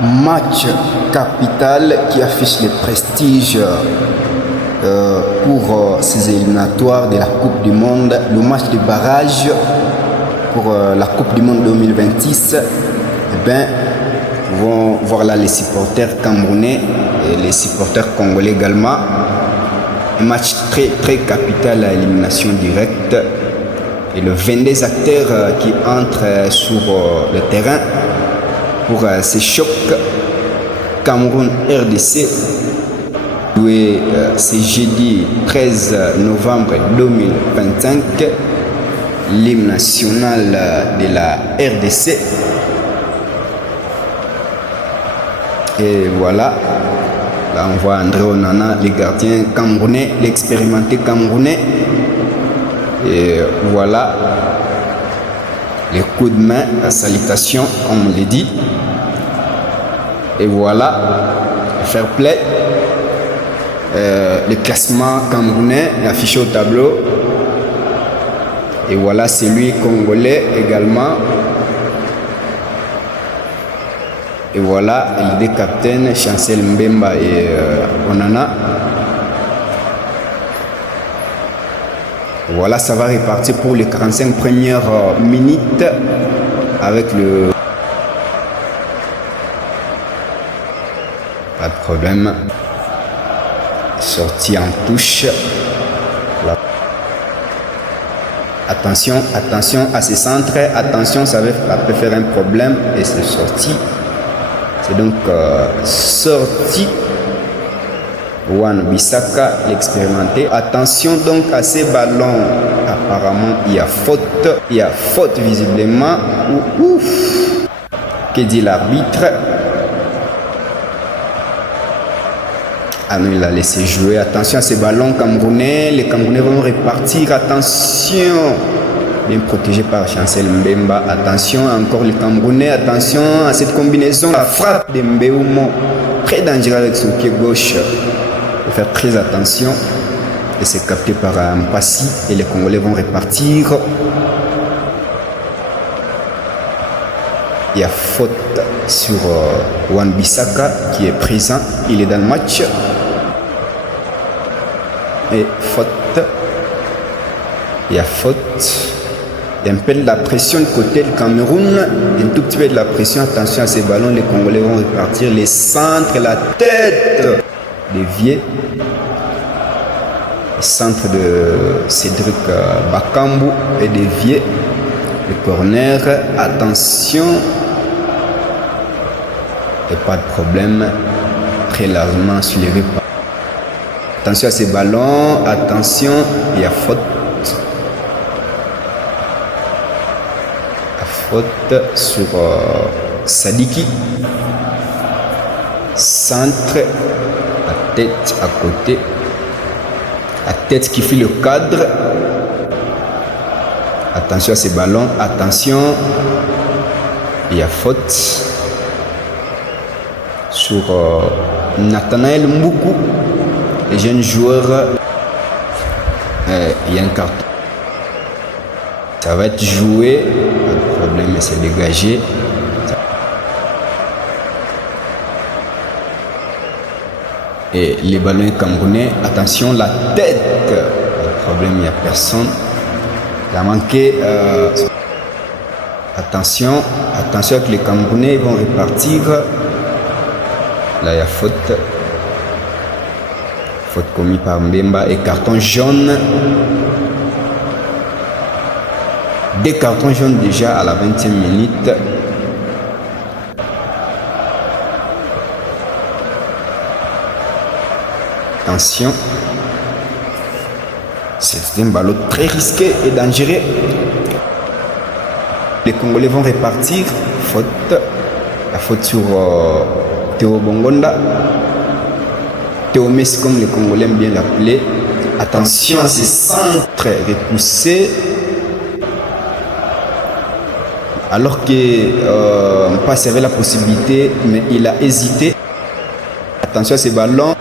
Match capital qui affiche le prestige pour ces éliminatoires de la Coupe du Monde, le match de barrage pour la Coupe du Monde 2026. Vont voir là les supporters camerounais et les supporters congolais également. Un match très capital à élimination directe. Et le 22 acteurs qui entrent sur le terrain pour ces chocs Cameroun-RDC. Joué ce jeudi 13 novembre 2025, l'hymne national de la RDC. Et voilà, là on voit André Onana, le gardien camerounais, l'expérimenté camerounais. Et voilà, les coups de main, la salutation, comme on l'a dit. Et voilà, fair play. Le classement camerounais est affiché au tableau. Et voilà, celui congolais également. Et voilà, les deux capitaines, Chancel Mbemba et Onana. Voilà, ça va repartir pour les 45 premières minutes avec le... Pas de problème. Sortie en touche. Là. Attention à ces centres. Attention, ça peut faire un problème. Et c'est sorti. C'est donc sorti. Wan-Bissaka, l'expérimenté. Attention donc à ces ballons. Apparemment, il y a faute. Il y a faute visiblement. Ouf. Que dit l'arbitre? Ah non, il a laissé jouer. Attention à ces ballons camerounais. Les Camerounais vont repartir. Attention. Bien protégé par Chancel Mbemba. Attention encore les Camerounais. Attention à cette combinaison. La frappe de Mbeumo. Très dangereux avec son pied gauche. Il faut faire très attention. Et c'est capté par Mpassi. Et les Congolais vont repartir. Il y a faute sur Wan-Bissaka qui est présent. Il est dans le match. Et faute. Il y a faute. Il y a un peu de la pression du côté du Cameroun. Un tout petit peu de la pression. Attention à ces ballons. Les Congolais vont repartir. Les centres, la tête. Dévié. Le centre de Cédric Bakambu est dévié. Le corner. Attention. Et pas de problème. Très largement soulevé par. Attention à ces ballons. Attention. Il y a faute. Faute sur Sadiki. Centre. La tête à côté. La tête qui fait le cadre. Attention à ces ballons. Attention. Il y a faute sur Nathanaël Mboukou. Les jeunes joueurs. Il y a un carton. Ça va être joué. Pas de problème, mais c'est dégagé. Et les ballons camerounais. Attention, la tête. Pas de problème, il n'y a personne. Il a manqué. Attention que les Camerounais vont repartir. Là, il y a faute. Faute commise par Mbemba et carton jaune. Des cartons jaunes déjà à la 20e minute. Attention. C'est un ballon très risqué et dangereux. Les Congolais vont repartir. Faute. La faute sur Théo Bongonda. Théo Messi, comme les Congolais aiment bien l'appeler. Attention à ces centres repoussés. Alors que Mpassi avait la possibilité, mais il a hésité. Attention à ces ballons.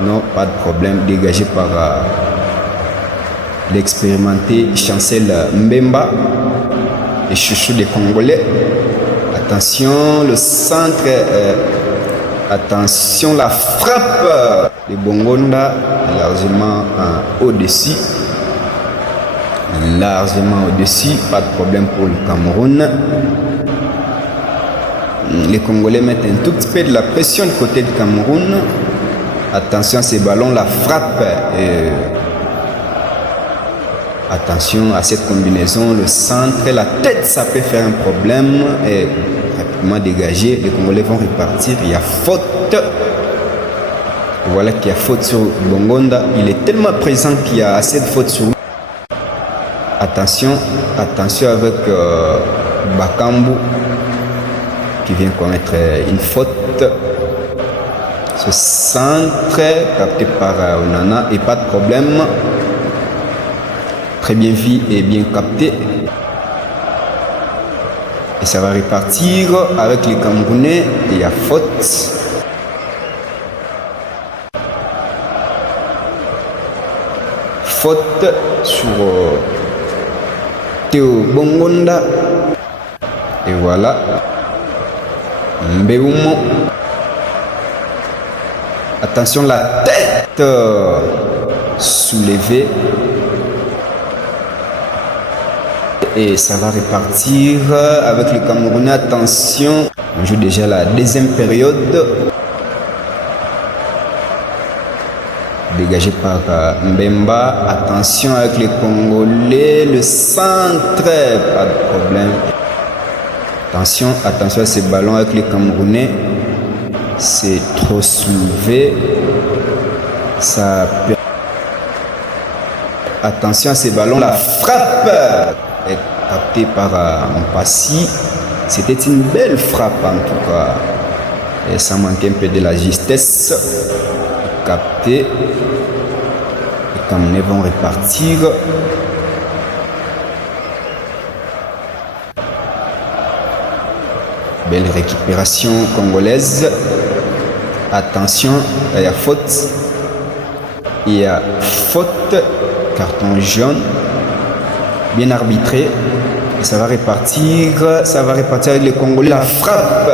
Non, pas de problème. Dégagé par l'expérimenté Chancel Mbemba, les chouchous des Congolais. Attention, le centre. Attention, la frappe de Bongonda, largement au-dessus. Largement au-dessus, pas de problème pour le Cameroun. Les Congolais mettent un tout petit peu de la pression du côté du Cameroun. Attention à ces ballons, la frappe. Attention à cette combinaison, le centre, la tête, ça peut faire un problème. Et rapidement dégagé, les Congolais vont repartir. Il y a faute. Voilà qu'il y a faute sur Bongonda. Il est tellement présent qu'il y a assez de fautes sur lui. Attention, attention avec Bakambu qui vient commettre une faute. Ce centre capté par Onana et pas de problème. Très bien vu et bien capté. Et ça va repartir avec les Camerounais. Et il y a faute. Faute sur Théo Bongonda. Et voilà. Mbeumo. Attention, la tête soulevée. Et ça va repartir avec le Camerounais. Attention, on joue déjà la deuxième période. Dégagé par Mbemba. Attention avec les Congolais. Le centre, pas de problème. Attention, attention à ces ballons avec les Camerounais. C'est trop soulevé. Ça peut... Attention à ces ballons. La frappe est captée par Mpassi. C'était une belle frappe en tout cas. Et ça manquait un peu de la justesse. Capté. Les Camerounais vont repartir. Belle récupération congolaise. Attention, il y a faute. Il y a faute. Carton jaune. Bien arbitré. Et ça va repartir. Ça va repartir avec les Congolais. La frappe.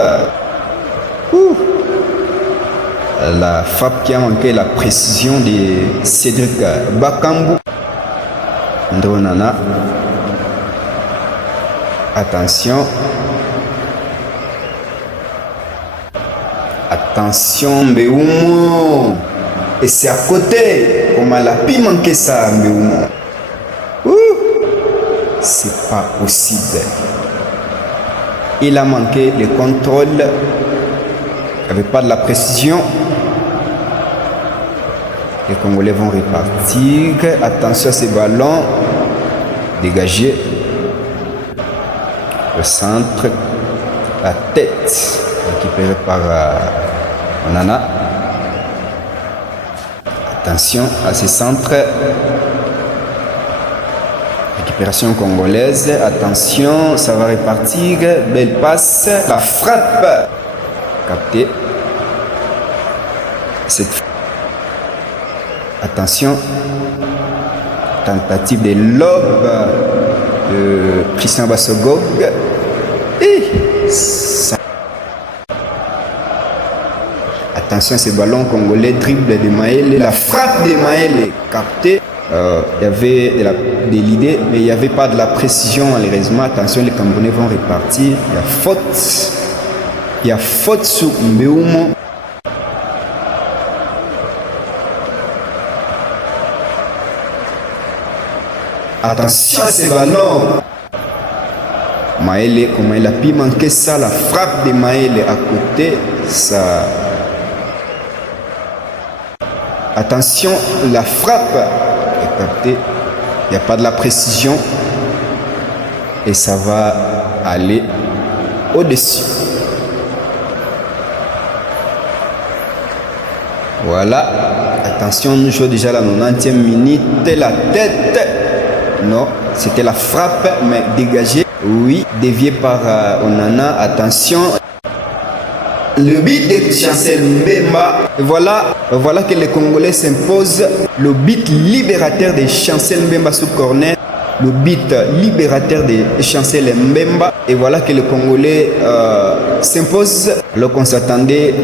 La frappe qui a manqué la précision de Cédric Bakambu. André Onana. Attention. Attention, Mbeumo. Et c'est à côté. Comment elle a pu manquer ça, Mbeumo? C'est pas possible. Il a manqué le contrôle. Il n'y avait pas de la précision. Les Congolais vont repartir. Attention à ces ballons. Dégagés. Le centre. La tête. Récupérée par Onana. Attention à ces centres. Récupération congolaise. Attention, ça va repartir. Belle passe. La frappe. Capté. Attention. Tentative de lobe de Christian Bassogog. Et ça... Attention à ces ballons congolais, dribble de Maël, la frappe de Maël est captée. Il y avait de l'idée, mais il n'y avait pas de la précision malheureusement. Attention, les Camerounais vont repartir. Il y a faute. Il y a faute sur Mbeumo. Attention à ces ballons. Maël, comment il a pu manquer ça? La frappe de Maël à côté, ça... Attention, la frappe est captée. Il n'y a pas de la précision. Et ça va aller au-dessus. Voilà. Attention, nous jouons déjà la 90e minute. La tête. Non, c'était la frappe, mais dégagée. Oui, déviée par Onana. Attention. Le but de Chancel Mbemba. Voilà que les Congolais s'imposent. Le but libérateur de Chancel Mbemba sous corner. le but libérateur de Chancel Mbemba. Et voilà que le Congolais s'impose alors qu'on s'attendait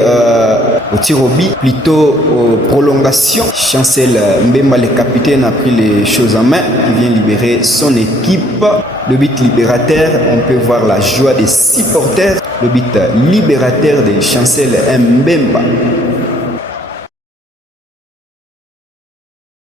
au tir au but, plutôt aux prolongations. Chancel Mbemba, le capitaine, a pris les choses en main. Il vient libérer son équipe. Le but libérateur, on peut voir la joie des supporters. Le but libérateur de Chancel Mbemba.